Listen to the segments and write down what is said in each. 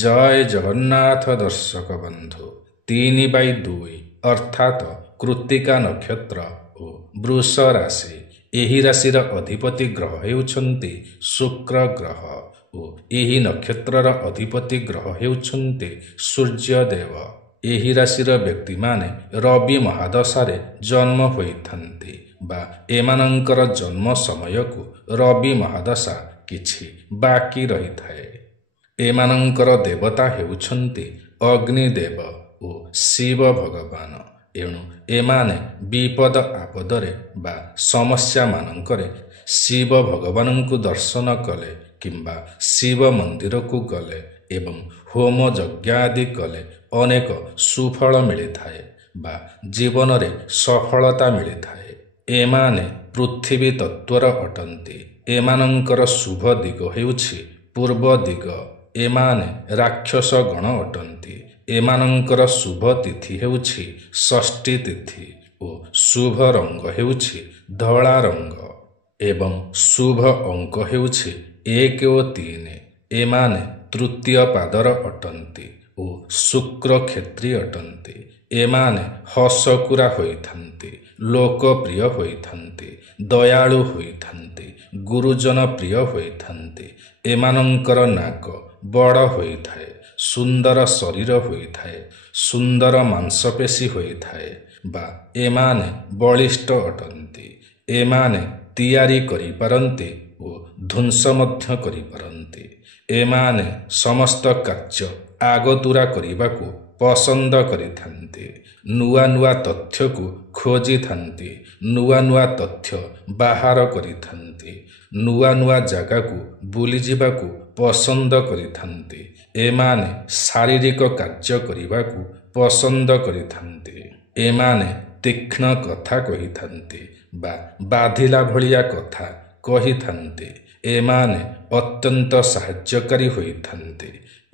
ଜୟ ଜଗନ୍ନାଥ ଦର୍ଶକ ବନ୍ଧୁ 3/2 ଅର୍ଥାତ୍ କୃତ୍ତିକା ନକ୍ଷତ୍ର ଓ ବୃଷ ରାଶି। ଏହି ରାଶିର ଅଧିପତି ଗ୍ରହ ହେଉଛନ୍ତି ଶୁକ୍ର ଗ୍ରହ ଓ ଏହି ନକ୍ଷତ୍ରର ଅଧିପତି ଗ୍ରହ ହେଉଛନ୍ତି ସୂର୍ଯ୍ୟଦେବ। ଏହି ରାଶିର ବ୍ୟକ୍ତିମାନେ ରବି ମହାଦଶାରେ ଜନ୍ମ ହୋଇଥାନ୍ତି ବା ଏମାନଙ୍କର ଜନ୍ମ ସମୟକୁ ରବି ମହାଦଶା କିଛି ବାକି ରହିଥାଏ। ଏମାନଙ୍କର ଦେବତା ହେଉଛନ୍ତି ଅଗ୍ନିଦେବ ଓ ଶିବ ଭଗବାନ। ଏଣୁ ଏମାନେ ବିପଦ ଆପଦରେ ବା ସମସ୍ୟାମାନଙ୍କରେ ଶିବ ଭଗବାନଙ୍କୁ ଦର୍ଶନ କଲେ କିମ୍ବା ଶିବ ମନ୍ଦିରକୁ ଗଲେ ଏବଂ ହୋମ ଯଜ୍ଞ ଆଦି କଲେ ଅନେକ ସୁଫଳ ମିଳିଥାଏ ବା ଜୀବନରେ ସଫଳତା ମିଳିଥାଏ। ଏମାନେ ପୃଥିବୀ ତତ୍ତ୍ୱର ଅଟନ୍ତି। ଏମାନଙ୍କର ଶୁଭ ଦିଗ ହେଉଛି ପୂର୍ବ ଦିଗ। ଏମାନେ ରାକ୍ଷସ ଗଣ ଅଟନ୍ତି। ଏମାନଙ୍କର ଶୁଭ ତିଥି ହେଉଛି ଷଷ୍ଠୀ ତିଥି ଓ ଶୁଭ ରଙ୍ଗ ହେଉଛି ଧଳା ରଙ୍ଗ ଏବଂ ଶୁଭ ଅଙ୍କ ହେଉଛି 1 ଓ 3। ଏମାନେ ତୃତୀୟ ପାଦର ଅଟନ୍ତି ଓ ଶୁକ୍ର କ୍ଷେତ୍ରୀ ଅଟନ୍ତି। ଏମାନେ ହସକୁରା ହୋଇଥାନ୍ତି, ଲୋକପ୍ରିୟ ହୋଇଥାନ୍ତି, ଦୟାଳୁ ହୋଇଥାନ୍ତି, ଗୁରୁଜନ ପ୍ରିୟ ହୋଇଥାନ୍ତି। ଏମାନଙ୍କର ନାକ ବଡ଼ ହୋଇଥାଏ, ସୁନ୍ଦର ଶରୀର ହୋଇଥାଏ, ସୁନ୍ଦର ମାଂସପେଶୀ ହୋଇଥାଏ ବା ଏମାନେ ବଳିଷ୍ଠ ଅଟନ୍ତି। ଏମାନେ ତିଆରି କରିପାରନ୍ତି ଓ ଧ୍ୱଂସ ମଧ୍ୟ କରିପାରନ୍ତି। ଏମାନେ ସମସ୍ତ କାର୍ଯ୍ୟ ଆଗତୁରା କରିବାକୁ ପସନ୍ଦ କରିଥାନ୍ତି। ନୂଆ ନୂଆ ତଥ୍ୟକୁ ଖୋଜିଥାନ୍ତି, ନୂଆ ନୂଆ ତଥ୍ୟ ବାହାର କରିଥାନ୍ତି, ନୂଆ ନୂଆ ଜାଗାକୁ ବୁଲିଯିବାକୁ ପସନ୍ଦ କରିଥାନ୍ତି। ଏମାନେ ଶାରୀରିକ କାର୍ଯ୍ୟ କରିବାକୁ ପସନ୍ଦ କରିଥାନ୍ତି। ଏମାନେ ତୀକ୍ଷ୍ଣ କଥା କହିଥାନ୍ତି ବା ବାଧିଲା ଭଳିଆ କଥା କହିଥାନ୍ତି। ଏମାନେ ଅତ୍ୟନ୍ତ ସାହାଯ୍ୟକାରୀ ହୋଇଥାନ୍ତି।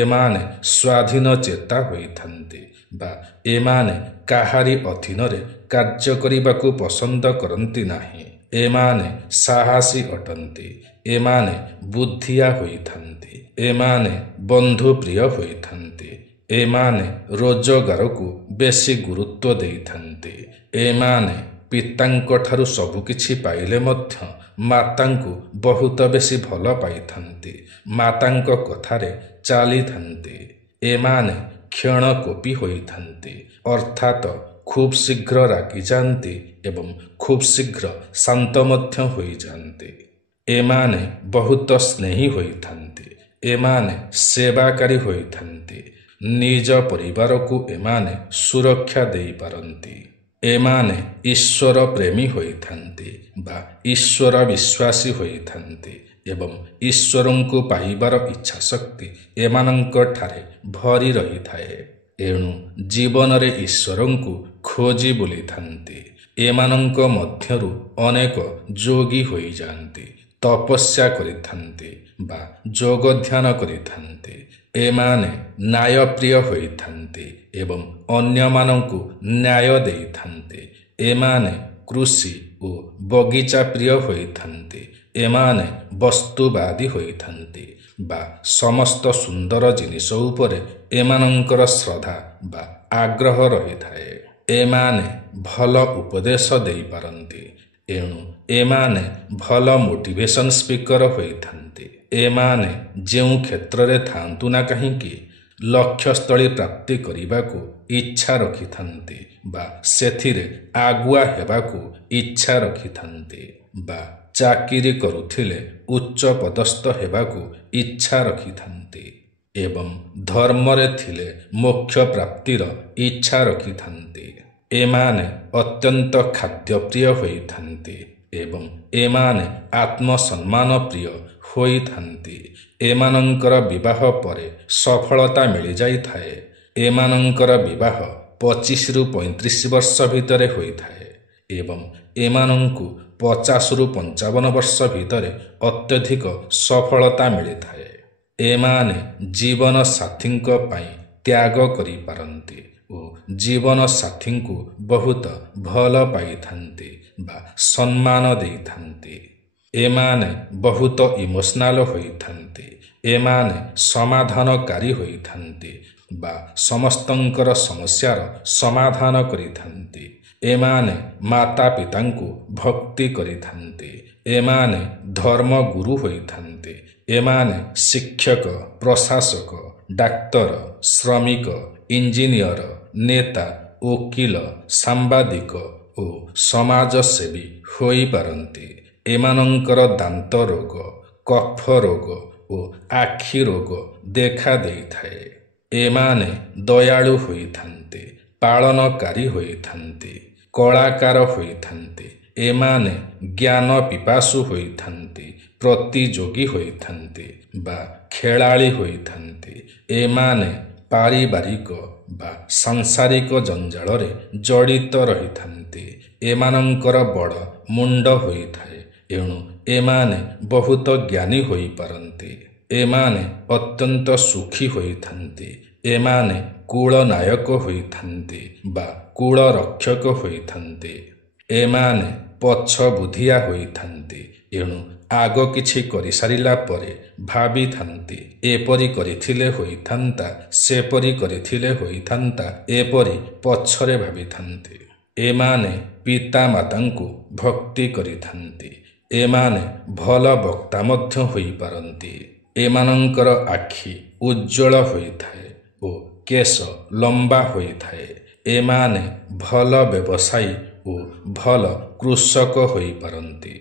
ଏମାନେ ସ୍ୱାଧୀନ ଚେତା ହୋଇଥାନ୍ତି ବା ଏମାନେ କାହାରି ଅଧୀନରେ କାର୍ଯ୍ୟ କରିବାକୁ ପସନ୍ଦ କରନ୍ତି ନାହିଁ। ଏମାନେ ସାହସୀ ଅଟନ୍ତି। ଏମାନେ ବୁଦ୍ଧିଆ ହୋଇଥାନ୍ତି। ଏମାନେ ବନ୍ଧୁପ୍ରିୟ ହୋଇଥାନ୍ତି। ଏମାନେ ରୋଜଗାରକୁ ବେଶୀ ଗୁରୁତ୍ୱ ଦେଇଥାନ୍ତି। ଏମାନେ ପିତାଙ୍କଠାରୁ ସବୁକିଛି ପାଇଲେ ମଧ୍ୟ ମାତାଙ୍କୁ ବହୁତ ବେଶୀ ଭଲ ପାଇଥାନ୍ତି। ମାତାଙ୍କ କଥାରେ ଚାଲିଥାନ୍ତି। ଏମାନେ କ୍ଷଣକୋପୀ ହୋଇଥାନ୍ତି, ଅର୍ଥାତ୍ ଖୁବ୍ ଶୀଘ୍ର ରାଗିଯାଆନ୍ତି ଏବଂ ଖୁବ୍ ଶୀଘ୍ର ଶାନ୍ତ ମଧ୍ୟ ହୋଇଯାଆନ୍ତି। ଏମାନେ ବହୁତ ସ୍ନେହୀ ହୋଇଥାନ୍ତି। ଏମାନେ ସେବାକାରୀ ହୋଇଥାନ୍ତି। ନିଜ ପରିବାରକୁ ଏମାନେ ସୁରକ୍ଷା ଦେଇପାରନ୍ତି। ଏମାନେ ଈଶ୍ୱର ପ୍ରେମୀ ହୋଇଥାନ୍ତି ବା ଈଶ୍ୱର ବିଶ୍ୱାସୀ ହୋଇଥାନ୍ତି ଏବଂ ଈଶ୍ୱରଙ୍କୁ ପାଇବାର ଇଚ୍ଛାଶକ୍ତି ଏମାନଙ୍କଠାରେ ଭରି ରହିଥାଏ। ଏଣୁ ଜୀବନରେ ଈଶ୍ୱରଙ୍କୁ ଖୋଜି ବୁଲିଥାନ୍ତି। ଏମାନଙ୍କ ମଧ୍ୟରୁ ଅନେକ ଯୋଗୀ ହୋଇଯାଆନ୍ତି, ତପସ୍ୟା କରିଥାନ୍ତି ବା ଯୋଗ ଧ୍ୟାନ କରିଥାନ୍ତି। ଏମାନେ ନ୍ୟାୟପ୍ରିୟ ହୋଇଥାନ୍ତି ଏବଂ ଅନ୍ୟମାନଙ୍କୁ ନ୍ୟାୟ ଦେଇଥାନ୍ତି। ଏମାନେ କୃଷି ଓ ବଗିଚା ପ୍ରିୟ ହୋଇଥାନ୍ତି। ଏମାନେ ବସ୍ତୁବାଦୀ ହୋଇଥାନ୍ତି ବା ସମସ୍ତ ସୁନ୍ଦର ଜିନିଷ ଉପରେ ଏମାନଙ୍କର ଶ୍ରଦ୍ଧା ବା ଆଗ୍ରହ ରହିଥାଏ। ଏମାନେ ଭଲ ଉପଦେଶ ଦେଇପାରନ୍ତି। ଏଣୁ ଏମାନେ ଭଲ ମୋଟିଭେସନ ସ୍ପିକର ହୋଇଥାନ୍ତି। ଏମାନେ ଯେଉଁ କ୍ଷେତ୍ରରେ ଥାଆନ୍ତୁ ନା କାହିଁକି ଲକ୍ଷ୍ୟସ୍ଥଳୀ ପ୍ରାପ୍ତି କରିବାକୁ ଇଚ୍ଛା ରଖିଥାନ୍ତି ବା ସେଥିରେ ଆଗୁଆ ହେବାକୁ ଇଚ୍ଛା ରଖିଥାନ୍ତି ବା ଚାକିରି କରୁଥିଲେ ଉଚ୍ଚ ପଦସ୍ଥ ହେବାକୁ ଇଚ୍ଛା ରଖିଥାନ୍ତି ଏବଂ ଧର୍ମରେ ଥିଲେ ମୋକ୍ଷ ପ୍ରାପ୍ତିର ଇଚ୍ଛା ରଖିଥାନ୍ତି। ଏମାନେ ଅତ୍ୟନ୍ତ ଖାଦ୍ୟପ୍ରିୟ ହୋଇଥାନ୍ତି ଏବଂ ଏମାନେ ଆତ୍ମସମ୍ମାନ ପ୍ରିୟ ହୋଇଥାନ୍ତି। ଏମାନଙ୍କର ବିବାହ ପରେ ସଫଳତା ମିଳିଯାଇଥାଏ। ଏମାନଙ୍କର ବିବାହ 25ରୁ 35 ବର୍ଷ ଭିତରେ ହୋଇଥାଏ ଏବଂ ଏମାନଙ୍କୁ 50ରୁ 55 ବର୍ଷ ଭିତରେ ଅତ୍ୟଧିକ ସଫଳତା ମିଳିଥାଏ। ଏମାନେ ଜୀବନ ସାଥୀଙ୍କ ପାଇଁ ତ୍ୟାଗ କରିପାରନ୍ତି ଓ ଜୀବନ ସାଥୀଙ୍କୁ ବହୁତ ଭଲ ପାଇଥାନ୍ତି ବା ସମ୍ମାନ ଦେଇଥାନ୍ତି। ଏମାନେ ବହୁତ ଇମୋସନାଲ ହୋଇଥାନ୍ତି। ଏମାନେ ସମାଧାନକାରୀ ହୋଇଥାନ୍ତି ବା ସମସ୍ତଙ୍କର ସମସ୍ୟାର ସମାଧାନ କରିଥାନ୍ତି। ଏମାନେ ମାତା ପିତାଙ୍କୁ ଭକ୍ତି କରିଥାନ୍ତି। ଏମାନେ ଧର୍ମଗୁରୁ ହୋଇଥାନ୍ତି। ଏମାନେ ଶିକ୍ଷକ, ପ୍ରଶାସକ, ଡାକ୍ତର, ଶ୍ରମିକ, ଇଞ୍ଜିନିୟର, ନେତା, ଓକିଲ, ସାମ୍ବାଦିକ ଓ ସମାଜସେବୀ ହୋଇପାରନ୍ତି। ଏମାନଙ୍କର ଦାନ୍ତ ରୋଗ, କଫ ରୋଗ ଓ ଆଖି ରୋଗ ଦେଖା ଦେଇଥାଏ। ଏମାନେ ଦୟାଳୁ ହୋଇଥାନ୍ତି, ପାଳନକାରୀ ହୋଇଥାନ୍ତି, କଳାକାର ହୋଇଥାନ୍ତି। ଏମାନେ ଜ୍ଞାନ ପିପାସୁ ହୋଇଥାନ୍ତି, ପ୍ରତିଯୋଗୀ ହୋଇଥାନ୍ତି ବା ଖେଳାଳି ହୋଇଥାନ୍ତି। ଏମାନେ ପାରିବାରିକ ବା ସାଂସାରିକ ଜଞ୍ଜାଳରେ ଜଡ଼ିତ ରହିଥାନ୍ତି। ଏମାନଙ୍କର ବଡ଼ ମୁଣ୍ଡ ହୋଇଥାଏ, ଏଣୁ ଏମାନେ ବହୁତ ଜ୍ଞାନୀ ହୋଇପାରନ୍ତି। ଏମାନେ ଅତ୍ୟନ୍ତ ସୁଖୀ ହୋଇଥାନ୍ତି। ଏମାନେ କୂଳନାୟକ ହୋଇଥାନ୍ତି ବା କୂଳରକ୍ଷକ ହୋଇଥାନ୍ତି। ଏମାନେ ପଛବୁଦ୍ଧିଆ ହୋଇଥାନ୍ତି, ଏଣୁ ଆଗ କିଛି କରିସାରିଲା ପରେ ଭାବିଥାନ୍ତି ଏପରି କରିଥିଲେ ହୋଇଥାନ୍ତା, ସେପରି କରିଥିଲେ ହୋଇଥାନ୍ତା, ଏପରି ପଛରେ ଭାବିଥାନ୍ତି। ଏମାନେ ପିତାମାତାଙ୍କୁ ଭକ୍ତି କରିଥାନ୍ତି। ଏମାନେ ଭଲ ବକ୍ତା ମଧ୍ୟ ହୋଇପାରନ୍ତି। ଏମାନଙ୍କର ଆଖି ଉଜ୍ଜଳ ହୋଇଥାଏ ଓ କେଶ ଲମ୍ବା ହୋଇଥାଏ। ଏମାନେ ଭଲ ବ୍ୟବସାୟୀ ଓ ଭଲ କୃଷକ ହୋଇପାରନ୍ତି।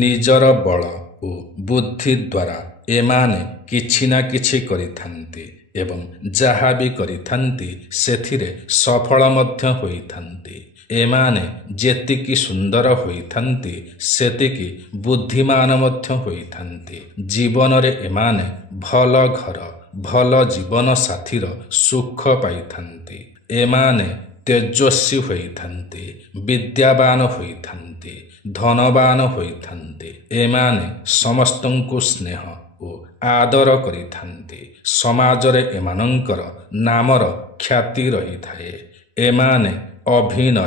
ନିଜର ବଳ ଓ ବୁଦ୍ଧି ଦ୍ୱାରା ଏମାନେ କିଛି ନା କିଛି କରିଥାନ୍ତି ଏବଂ ଯାହା ବି କରିଥାନ୍ତି ସେଥିରେ ସଫଳ ମଧ୍ୟ ହୋଇଥାନ୍ତି। ଏମାନେ ଯେତିକି ସୁନ୍ଦର ହୋଇଥାନ୍ତି ସେତିକି ବୁଦ୍ଧିମାନ ମଧ୍ୟ ହୋଇଥାନ୍ତି। ଜୀବନରେ ଏମାନେ ଭଲ ଘର, ଭଲ ଜୀବନ ସାଥୀର ସୁଖ ପାଇଥାନ୍ତି। ଏମାନେ ତେଜସ୍ୱୀ ହୋଇଥାନ୍ତି, ବିଦ୍ୟାବାନ ହୋଇଥାନ୍ତି, ଧନବାନ ହୋଇଥାନ୍ତି। ଏମାନେ ସମସ୍ତଙ୍କୁ ସ୍ନେହ ଓ ଆଦର କରିଥାନ୍ତି। ସମାଜରେ ଏମାନଙ୍କର ନାମର ଖ୍ୟାତି ରହିଥାଏ। ଏମାନେ ଅଭିନୟ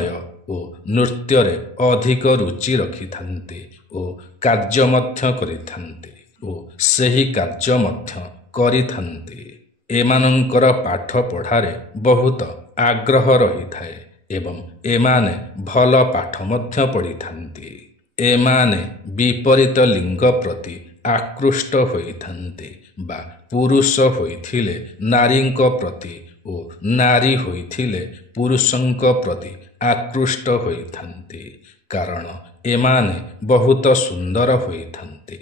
ଓ ନୃତ୍ୟରେ ଅଧିକ ରୁଚି ରଖିଥାନ୍ତି ଓ କାର୍ଯ୍ୟ ମଧ୍ୟ କରିଥାନ୍ତି ଓ ସେହି କାର୍ଯ୍ୟ ମଧ୍ୟ କରିଥାନ୍ତି। ଏମାନଙ୍କର ପାଠ ପଢ଼ାରେ ବହୁତ ଆଗ୍ରହ ରହିଥାଏ ଏବଂ ଏମାନେ ଭଲ ପାଠ ମଧ୍ୟ ପଢ଼ିଥାନ୍ତି। ଏମାନେ ବିପରୀତ ଲିଙ୍ଗ ପ୍ରତି ଆକୃଷ୍ଟ ହୋଇଥାନ୍ତି ବା ପୁରୁଷ ହୋଇଥିଲେ ନାରୀଙ୍କ ପ୍ରତି ଓ ନାରୀ ହୋଇଥିଲେ ପୁରୁଷଙ୍କ ପ୍ରତି ଆକୃଷ୍ଟ ହୋଇଥାନ୍ତି, କାରଣ ଏମାନେ ବହୁତ ସୁନ୍ଦର ହୋଇଥାନ୍ତି।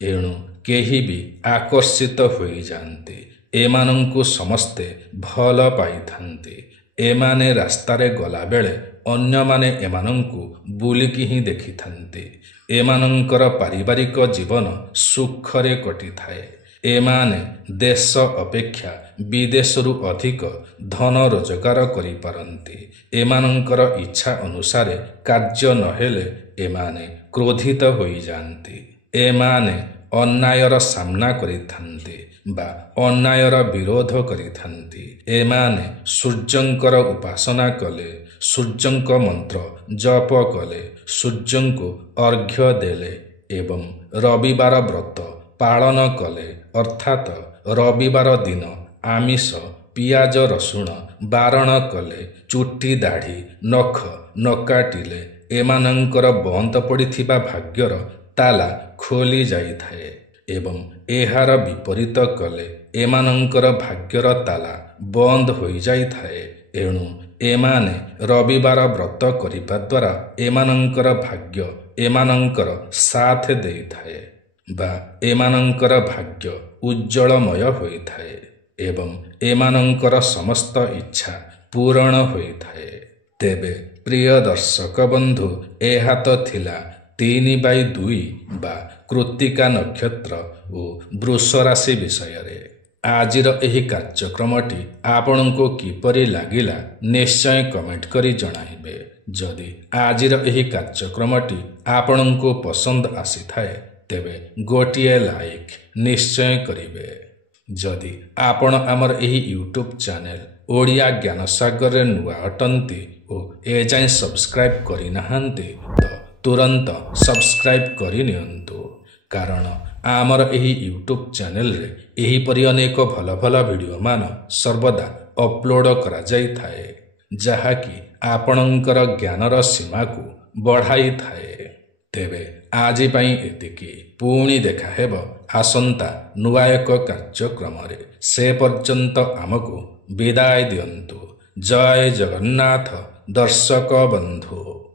ଏଣୁ କେହି ବି ଆକର୍ଷିତ ହୋଇଯାଆନ୍ତି। ଏମାନଙ୍କୁ ସମସ୍ତେ ଭଲ ପାଇଥାନ୍ତି। ଏମାନେ ରାସ୍ତାରେ ଗଲାବେଳେ ଅନ୍ୟମାନେ ଏମାନଙ୍କୁ ବୁଲିକି ହିଁ ଦେଖିଥାନ୍ତି। ଏମାନଙ୍କର ପାରିବାରିକ ଜୀବନ ସୁଖରେ କଟିଥାଏ। ଏମାନେ ଦେଶ ଅପେକ୍ଷା ବିଦେଶରୁ ଅଧିକ ଧନ ରୋଜଗାର କରିପାରନ୍ତି। ଏମାନଙ୍କର ଇଚ୍ଛା ଅନୁସାରେ କାର୍ଯ୍ୟ ନହେଲେ ଏମାନେ କ୍ରୋଧିତ ହୋଇଯାଆନ୍ତି। ଏମାନେ ଅନ୍ୟାୟର ସାମ୍ନା କରିଥାନ୍ତି ବା ଅନ୍ୟାୟର ବିରୋଧ କରିଥାନ୍ତି। ଏମାନେ ସୂର୍ଯ୍ୟଙ୍କର ଉପାସନା କଲେ, ସୂର୍ଯ୍ୟଙ୍କ ମନ୍ତ୍ର ଜପ କଲେ, ସୂର୍ଯ୍ୟଙ୍କୁ ଅର୍ଘ୍ୟ ଦେଲେ ଏବଂ ରବିବାର ବ୍ରତ ପାଳନ କଲେ, ଅର୍ଥାତ୍ ରବିବାର ଦିନ ଆମିଷ, ପିଆଜ ରସୁଣ ବାରଣ କଲେ, ଚୁଟି ଦାଢ଼ି ନଖ ନ କାଟିଲେ ଏମାନଙ୍କର ବନ୍ଦ ପଡ଼ିଥିବା ଭାଗ୍ୟର ତାଲା ଖୋଲି ଯାଇଥାଏ ଏବଂ ଏହାର ବିପରୀତ କଲେ ଏମାନଙ୍କର ଭାଗ୍ୟର ତାଲା ବନ୍ଦ ହୋଇଯାଇଥାଏ। ଏଣୁ ଏମାନେ ରବିବାର ବ୍ରତ କରିବା ଦ୍ୱାରା ଏମାନଙ୍କର ଭାଗ୍ୟ ଏମାନଙ୍କର ସାଥ ଦେଇଥାଏ ବା ଏମାନଙ୍କର ଭାଗ୍ୟ ଉଜ୍ଜଳମୟ ହୋଇଥାଏ ଏବଂ ଏମାନଙ୍କର ସମସ୍ତ ଇଚ୍ଛା ପୂରଣ ହୋଇଥାଏ। ତେବେ ପ୍ରିୟ ଦର୍ଶକ ବନ୍ଧୁ, ଏହା ତ ଥିଲା 3/2 ବା କୃତ୍ତିକା ନକ୍ଷତ୍ର ଓ ବୃଷ ରାଶି ବିଷୟରେ। ଆଜିର ଏହି କାର୍ଯ୍ୟକ୍ରମଟି ଆପଣଙ୍କୁ କିପରି ଲାଗିଲା ନିଶ୍ଚୟ କମେଣ୍ଟ କରି ଜଣାଇବେ। ଯଦି ଆଜିର ଏହି କାର୍ଯ୍ୟକ୍ରମଟି ଆପଣଙ୍କୁ ପସନ୍ଦ ଆସିଥାଏ ତେବେ ଗୋଟିଏ ଲାଇକ୍ ନିଶ୍ଚୟ କରିବେ। ଯଦି ଆପଣ ଆମର ଏହି ୟୁଟ୍ୟୁବ୍ ଚ୍ୟାନେଲ ଓଡ଼ିଆ ଜ୍ଞାନସାଗରରେ ନୂଆ ଅଟନ୍ତି ଓ ଏଯାଏଁ ସବସ୍କ୍ରାଇବ୍ କରିନାହାନ୍ତି ତ ତୁରନ୍ତ ସବସ୍କ୍ରାଇବ୍ କରିନିଅନ୍ତୁ। କାରଣ ଆମର ଏହି ୟୁଟ୍ୟୁବ୍ ଚ୍ୟାନେଲରେ ଏହିପରି ଅନେକ ଭଲ ଭଲ ଭିଡ଼ିଓମାନ ସର୍ବଦା ଅପଲୋଡ଼ କରାଯାଇଥାଏ, ଯାହାକି ଆପଣଙ୍କର ଜ୍ଞାନର ସୀମାକୁ ବଢ଼ାଇଥାଏ। ତେବେ ଆଜି ପାଇଁ ଏତିକି। ପୁଣି ଦେଖା ହେବ ଆସନ୍ତା ନୂଆ ଏକ କାର୍ଯ୍ୟକ୍ରମରେ। ସେ ପର୍ଯ୍ୟନ୍ତ ଆମକୁ ବିଦାୟ ଦିଅନ୍ତୁ। ଜୟ ଜଗନ୍ନାଥ ଦର୍ଶକ ବନ୍ଧୁ।